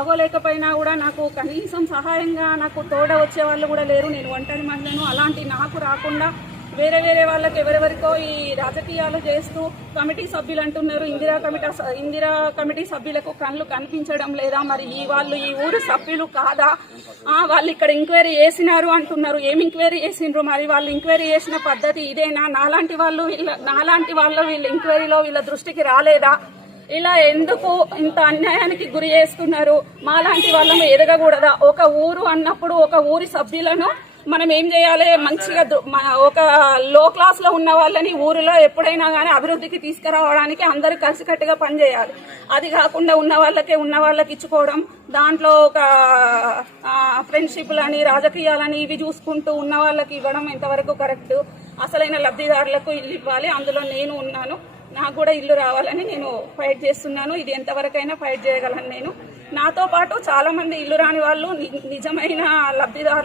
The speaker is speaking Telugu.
అవ్వలేకపోయినా కూడా నాకు కనీసం సహాయంగా నాకు తోడ వచ్చే వాళ్ళు కూడా లేరు. నేను ఒంటరి మహిళను. అలాంటి నాకు రాకుండా వేరే వేరే వాళ్ళకి ఎవరెవరికో ఈ రాజకీయాలు చేస్తూ కమిటీ సభ్యులు అంటున్నారు. ఇందిరా కమిటీ ఇందిరా కమిటీ సభ్యులకు కళ్ళు కనిపించడం లేదా మరి ఈ వాళ్ళు ఈ ఊరు సభ్యులు కాదా? వాళ్ళు ఇక్కడ ఎంక్వైరీ చేసినారు అంటున్నారు. ఏం ఎంక్వైరీ చేసిండ్రు? మరి వాళ్ళు ఎంక్వైరీ చేసిన పద్ధతి ఇదేనా? నాలాంటి వాళ్ళు వీళ్ళ నాలాంటి వాళ్ళు వీళ్ళ ఎంక్వైరీలో వీళ్ళ దృష్టికి రాలేదా? ఇలా ఎందుకు ఇంత అన్యాయానికి గురి చేస్తున్నారు? మాలాంటి వాళ్ళము ఎదగకూడదా? ఒక ఊరు అన్నప్పుడు ఒక ఊరి సభ్యులను మనం ఏం చేయాలి? మంచిగా ఒక లో క్లాస్లో ఉన్న వాళ్ళని ఊరిలో ఎప్పుడైనా కానీ అభివృద్ధికి తీసుకురావడానికి అందరూ కలిసికట్టుగా పనిచేయాలి. అది కాకుండా ఉన్న వాళ్ళకే ఉన్న వాళ్ళకి ఇచ్చుకోవడం దాంట్లో ఒక ఫ్రెండ్షిప్లని రాజకీయాలని ఇవి చూసుకుంటూ ఉన్న వాళ్ళకి ఇవ్వడం ఎంతవరకు కరెక్ట్ అసలైన లబ్ధిదారులకు ఇల్లు ఇవ్వాలి. అందులో నేను ఉన్నాను. నాకు కూడా ఇల్లు రావాలని నేను ఫైట్ చేస్తున్నాను. ఇది ఎంతవరకైనా ఫైట్ చేయగలను నేను. నాతో పాటు చాలామంది ఇల్లు రాని వాళ్ళు నిజమైన లబ్ధిదారులు